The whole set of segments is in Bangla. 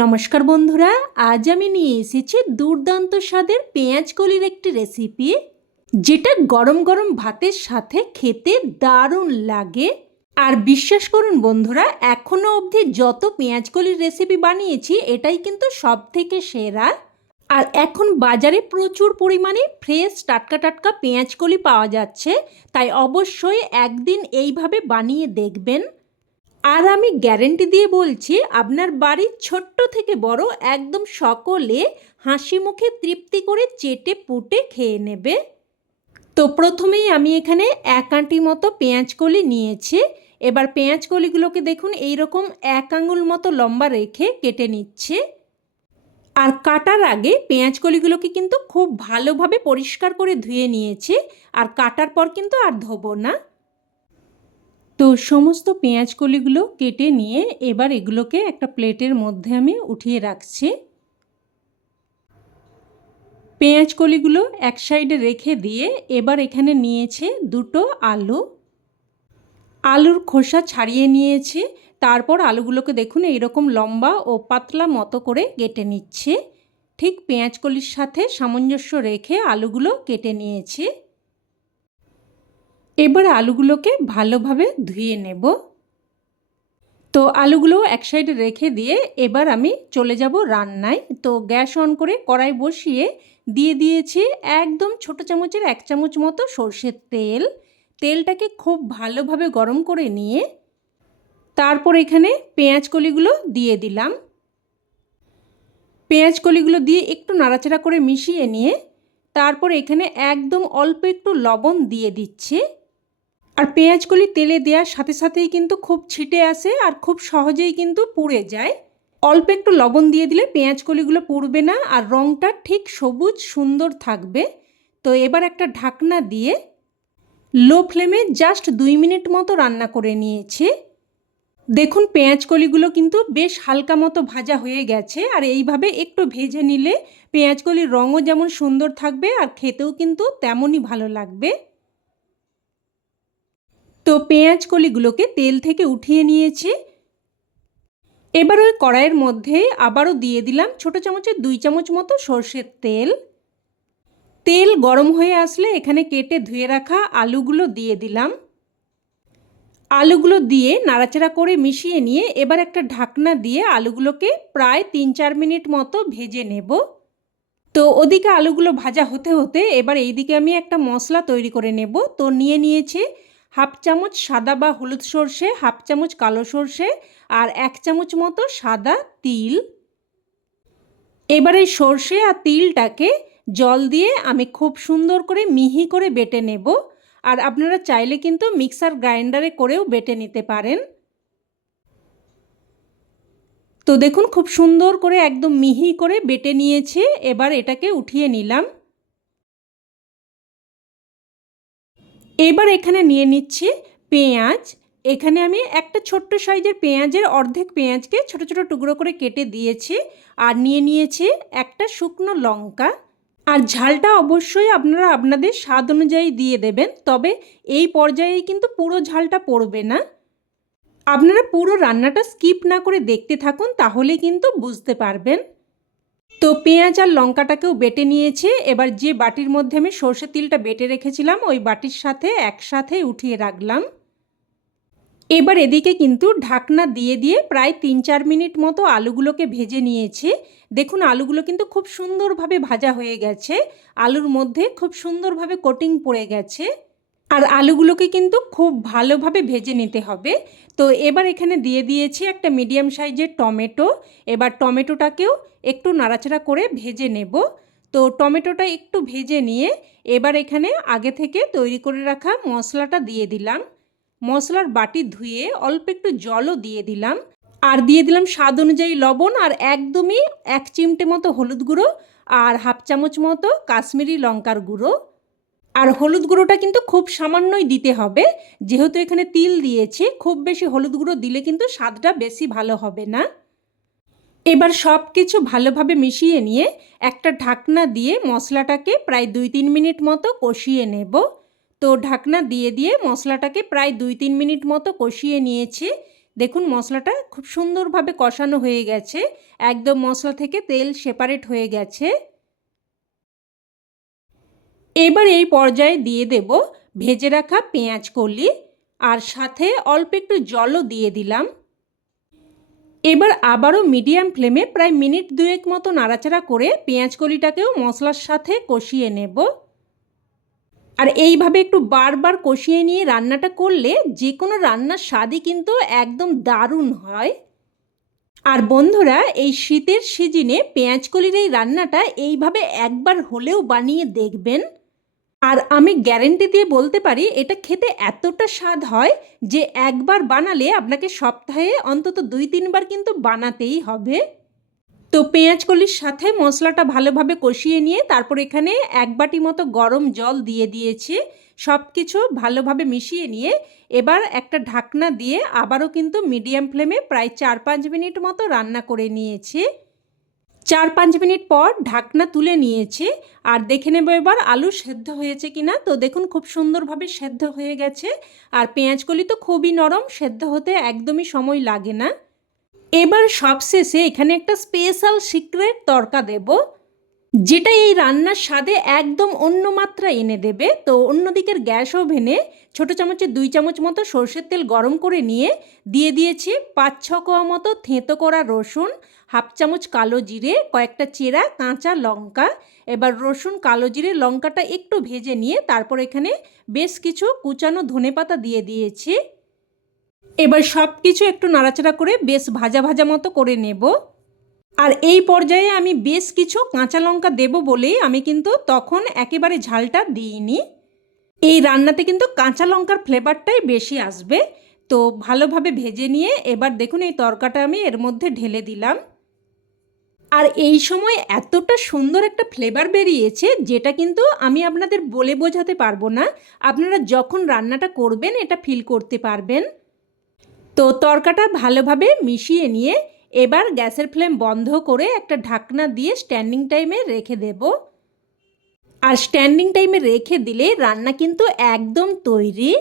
নমস্কার বন্ধুরা, আজ আমি নিয়ে এসেছি দুর্দান্ত স্বাদের পেঁয়াজকলির একটি রেসিপি, যেটা গরম গরম ভাতের সাথে খেতে দারুণ লাগে। আর বিশ্বাস করুন বন্ধুরা, এখনও অবধি যত পেঁয়াজকলির রেসিপি বানিয়েছি এটাই কিন্তু সব থেকে সেরা। আর এখন বাজারে প্রচুর পরিমাণে ফ্রেশ টাটকা টাটকা পেঁয়াজকলি পাওয়া যাচ্ছে, তাই অবশ্যই একদিন এইভাবে বানিয়ে দেখবেন। আর আমি গ্যারেন্টি দিয়ে বলছি, আপনার বাড়ির ছোট্ট থেকে বড় একদম সকলে হাসি মুখে তৃপ্তি করে চেটে পুটে খেয়ে নেবে। তো প্রথমেই আমি এখানে 1 আঁটি মতো পেঁয়াজকলি নিয়েছি। এবার পেঁয়াজকলিগুলোকে দেখুন এইরকম 1 আঙুল মতো লম্বা রেখে কেটে নিচ্ছে। আর কাটার আগে পেঁয়াজকলিগুলোকে কিন্তু খুব ভালোভাবে পরিষ্কার করে ধুয়ে নিয়েছি, আর কাটার পর কিন্তু আর ধোবো না। তো সমস্ত পেঁয়াজকলিগুলো কেটে নিয়ে এবার এগুলোকে একটা প্লেটের মধ্যে আমি উঠিয়ে রাখছি। পেঁয়াজকলিগুলো এক সাইডে রেখে দিয়ে এবার এখানে নিয়েছি 2টো আলু। আলুর খোসা ছাড়িয়ে নিয়েছি। তারপর আলুগুলোকে দেখুন এইরকম লম্বা ও পাতলা মতো করে কেটে নিচ্ছি। ঠিক পেঁয়াজকলির সাথে সামঞ্জস্য রেখে আলুগুলো কেটে নিয়েছি। এবার আলুগুলোকে ভালোভাবে ধুয়ে নেব। তো আলুগুলো এক সাইডে রেখে দিয়ে এবার আমি চলে যাব রান্নায়। তো গ্যাস অন করে কড়াই বসিয়ে দিয়ে দিয়েছি একদম ছোট চামচের 1 চামচ মতো সরষের তেল। তেলটাকে খুব ভালোভাবে গরম করে নিয়ে তারপর এখানে পেঁয়াজকলিগুলো দিয়ে দিলাম। পেঁয়াজকলিগুলো দিয়ে একটু নাড়াচাড়া করে মিশিয়ে নিয়ে তারপর এখানে একদম অল্প একটু লবণ দিয়ে দিচ্ছি। আর পেঁয়াজকলি তেলে দেওয়ার সাথে সাথেই কিন্তু খুব ছিটে আসে আর খুব সহজেই কিন্তু পুড়ে যায়। অল্প একটু লবণ দিয়ে দিলে পেঁয়াজকলিগুলো পুড়বে না আর রঙটা ঠিক সবুজ সুন্দর থাকবে। তো এবার একটা ঢাকনা দিয়ে লো ফ্লেমে জাস্ট 2 মিনিট মতো রান্না করে নিয়েছি। দেখুন পেঁয়াজকলিগুলো কিন্তু বেশ হালকা মতো ভাজা হয়ে গেছে, আর এইভাবে একটু ভেজে নিলে পেঁয়াজকলির রঙও যেমন সুন্দর থাকবে আর খেতেও কিন্তু তেমনই ভালো লাগবে। তো পেঁয়াজকলিগুলোকে তেল থেকে উঠিয়ে নিয়েছি। এবার ওই কড়াইয়ের মধ্যে আবারও দিয়ে দিলাম ছোট চামচের 2 চামচ মতো সরষের তেল। তেল গরম হয়ে আসলে এখানে কেটে ধুয়ে রাখা আলুগুলো দিয়ে দিলাম। আলুগুলো দিয়ে নাড়াচাড়া করে মিশিয়ে নিয়ে এবার একটা ঢাকনা দিয়ে আলুগুলোকে প্রায় 3-4 মিনিট মতো ভেজে নেব। তো ওদিকে আলুগুলো ভাজা হতে হতে এবার এইদিকে আমি একটা মশলা তৈরি করে নেব। তো নিয়েছি 1/2 চামচ সাদা বা হলুদ সর্ষে, 1/2 চামচ কালো সর্ষে আর 1 চামচ মতো সাদা তিল। এবার এই সর্ষে আর তিলটাকে জল দিয়ে আমি খুব সুন্দর করে মিহি করে বেটে নেব। আর আপনারা চাইলে কিন্তু মিক্সার গ্রাইন্ডারে করেও বেটে নিতে পারেন। তো দেখুন খুব সুন্দর করে একদম মিহি করে বেটে নিয়েছি। এবার এটাকে উঠিয়ে নিলাম। এবার এখানে নিয়ে নিচ্ছি পেঁয়াজ। এখানে আমি একটা ছোট্ট সাইজের পেঁয়াজের অর্ধেক পেঁয়াজকে ছোট ছোট টুকরো করে কেটে দিয়েছি। আর নিয়েছি একটা শুকনো লঙ্কা। আর ঝালটা অবশ্যই আপনারা আপনাদের স্বাদ অনুযায়ী দিয়ে দেবেন, তবে এই পর্যায়ে কিন্তু পুরো ঝালটা পড়বে না। আপনারা পুরো রান্নাটা স্কিপ না করে দেখতে থাকুন, তাহলে কিন্তু বুঝতে পারবেন। তো পেঁয়াজ আর লঙ্কাটাকেও বেটে নিয়েছে। এবার যে বাটির মধ্যে আমি সর্ষে তিলটা বেটে রেখেছিলাম ওই বাটির সাথে একসাথে উঠিয়ে রাখলাম। এবার এদিকে কিন্তু ঢাকনা দিয়ে দিয়ে প্রায় 3-4 মিনিট মতো আলুগুলোকে ভেজে নিয়েছি। দেখুন আলুগুলো কিন্তু খুব সুন্দরভাবে ভাজা হয়ে গেছে। আলুর মধ্যে খুব সুন্দরভাবে কোটিং পড়ে গেছে। আর আলুগুলোকে কিন্তু খুব ভালোভাবে ভেজে নিতে হবে। তো এবার এখানে দিয়ে দিয়েছি একটা মিডিয়াম সাইজের টমেটো। এবার টমেটোটাকেও একটু নাড়াচাড়া করে ভেজে নেব। তো টমেটোটা একটু ভেজে নিয়ে এবার এখানে আগে থেকে তৈরি করে রাখা মশলাটা দিয়ে দিলাম। মশলার বাটি ধুয়ে অল্প একটু জলও দিয়ে দিলাম। আর দিয়ে দিলাম স্বাদ অনুযায়ী লবণ, আর একদমই 1 চিমটে মতো হলুদ গুঁড়ো আর 1/2 চামচ মতো কাশ্মীরি লঙ্কার গুঁড়ো। আর হলুদ গুঁড়োটা কিন্তু খুব সামান্যই দিতে হবে, যেহেতু এখানে তিল দিয়েছি। খুব বেশি হলুদ গুঁড়ো দিলে কিন্তু স্বাদটা বেশি ভালো হবে না। এবার সব কিছু ভালোভাবে মিশিয়ে নিয়ে একটা ঢাকনা দিয়ে মশলাটাকে প্রায় 2-3 মিনিট মতো কষিয়ে নেব। তো ঢাকনা দিয়ে দিয়ে মশলাটাকে প্রায় 2-3 মিনিট মতো কষিয়ে নিয়েছি। দেখুন মশলাটা খুব সুন্দরভাবে কষানো হয়ে গেছে, একদম মশলা থেকে তেল সেপারেট হয়ে গেছে। এবার এই পর্যায়ে দিয়ে দেব ভেজে রাখা পেঁয়াজ কলি, আর সাথে অল্প একটু জলও দিয়ে দিলাম। এবার আবারও মিডিয়াম ফ্লেমে প্রায় মিনিট 2 মতো নাড়াচাড়া করে পেঁয়াজ কলিটাকেও মশলার সাথে কষিয়ে নেব। আর এইভাবে একটু বারবার কষিয়ে নিয়ে রান্নাটা করলে যে কোনো রান্নার স্বাদই কিন্তু একদম দারুণ হয়। আর বন্ধুরা, এই শীতের সিজনে পেঁয়াজকলির এই রান্নাটা এইভাবে একবার হলেও বানিয়ে দেখবেন। আর আমি গ্যারেন্টি দিয়ে বলতে পারি এটা খেতে এতটা স্বাদ হয় যে একবার বানালে আপনাকে সপ্তাহে অন্তত 2-3 বার কিন্তু বানাতেই হবে। তো পেঁয়াজকলির সাথে মশলাটা ভালোভাবে কষিয়ে নিয়ে তারপর এখানে 1 বাটি মতো গরম জল দিয়ে দিয়েছি। সব কিছু ভালোভাবে মিশিয়ে নিয়ে এবার একটা ঢাকনা দিয়ে আবারও কিন্তু মিডিয়াম ফ্লেমে প্রায় 4-5 মিনিট মতো রান্না করে নিয়েছি। 4-5 মিনিট পর ঢাকনা তুলে নিয়েছি আর দেখে নেব এবার আলু সেদ্ধ হয়েছে কিনা। তো দেখুন খুব সুন্দরভাবে সেদ্ধ হয়ে গেছে, আর পেঁয়াজকলি তো খুবই নরম, সেদ্ধ হতে একদমই সময় লাগে না। এবার সবশেষে এখানে একটা স্পেশাল সিক্রেট তড়কা দেব, যেটা এই রান্নার স্বাদে একদম অন্য মাত্রা এনে দেবে। তো অন্যদিকের গ্যাস ওভেনে ছোটো চামচে 2 চামচ মতো সর্ষের তেল গরম করে নিয়ে দিয়ে দিয়েছি 5-6 কোয়া মতো থেঁতো করা রসুন, 1/2 চামচ কালো জিরে, কয়েকটা চেরা কাঁচা লঙ্কা। এবার রসুন, কালো জিরে, লঙ্কাটা একটু ভেজে নিয়ে তারপর এখানে বেশ কিছু কুচানো ধনেপাতা দিয়ে দিয়েছি। এবার সব কিছু একটু নাড়াচাড়া করে বেশ ভাজা ভাজা মতো করে নেব। আর এই পর্যায়ে আমি বেশ কিছু কাঁচা লঙ্কা দেব বলেই আমি কিন্তু তখন একেবারে ঝালটা দিইনি। এই রান্নাতে কিন্তু কাঁচা লঙ্কার ফ্লেভারটাই বেশি আসবে। তো ভালোভাবে ভেজে নিয়ে এবার দেখুন এই তরকাটা আমি এর মধ্যে ঢেলে দিলাম। আর এই সময় এতটা সুন্দর একটা ফ্লেভার বেরিয়েছে যেটা কিন্তু আমি আপনাদের বলে বোঝাতে পারবো না। আপনারা যখন রান্নাটা করবেন এটা ফিল করতে পারবেন। তো তরকাটা ভালোভাবে মিশিয়ে নিয়ে এবার গ্যাসের ফ্লেম বন্ধ করে একটা ঢাকনা দিয়ে স্ট্যান্ডিং টাইমে রেখে দেব। আর স্ট্যান্ডিং টাইমে রেখে দিলে রান্না কিন্তু একদম তৈরি।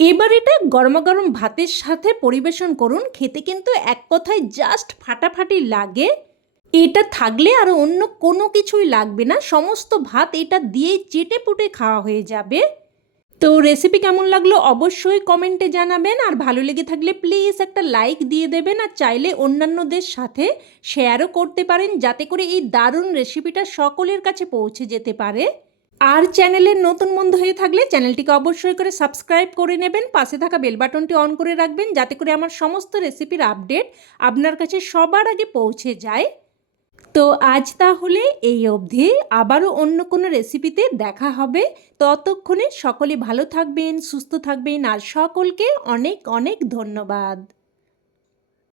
এবার এটা গরমাগরম ভাতের সাথে পরিবেশন করুন, খেতে কিন্তু এক কথায় জাস্ট ফাটাফাটি লাগে। এটা থাকলে আর অন্য কোনো কিছুই লাগবে না, সমস্ত ভাত এটা দিয়েই চেটে পুটে খাওয়া হয়ে যাবে। তো রেসিপি কেমন লাগলো অবশ্যই কমেন্টে জানাবেন, আর ভালো লেগে থাকলে প্লিজ একটা লাইক দিয়ে দেবেন, আর চাইলে অন্যান্যদের সাথে শেয়ারও করতে পারেন যাতে করে এই দারুণ রেসিপিটা সকলের কাছে পৌঁছে যেতে পারে। আর চ্যানেলের নতুন বন্ধু হয়ে থাকলে চ্যানেলটিকে অবশ্যই করে সাবস্ক্রাইব করে নেবেন, পাশে থাকা বেল বাটনটি অন করে রাখবেন যাতে করে আমার সমস্ত রেসিপির আপডেট আপনার কাছে সবার আগে পৌঁছে যায়। তো আজ তাহলে এই অবধি, আবারও অন্য কোনো রেসিপিতে দেখা হবে। ততক্ষণে সকলে ভালো থাকবেন, সুস্থ থাকবেন, আর সকলকে অনেক অনেক ধন্যবাদ।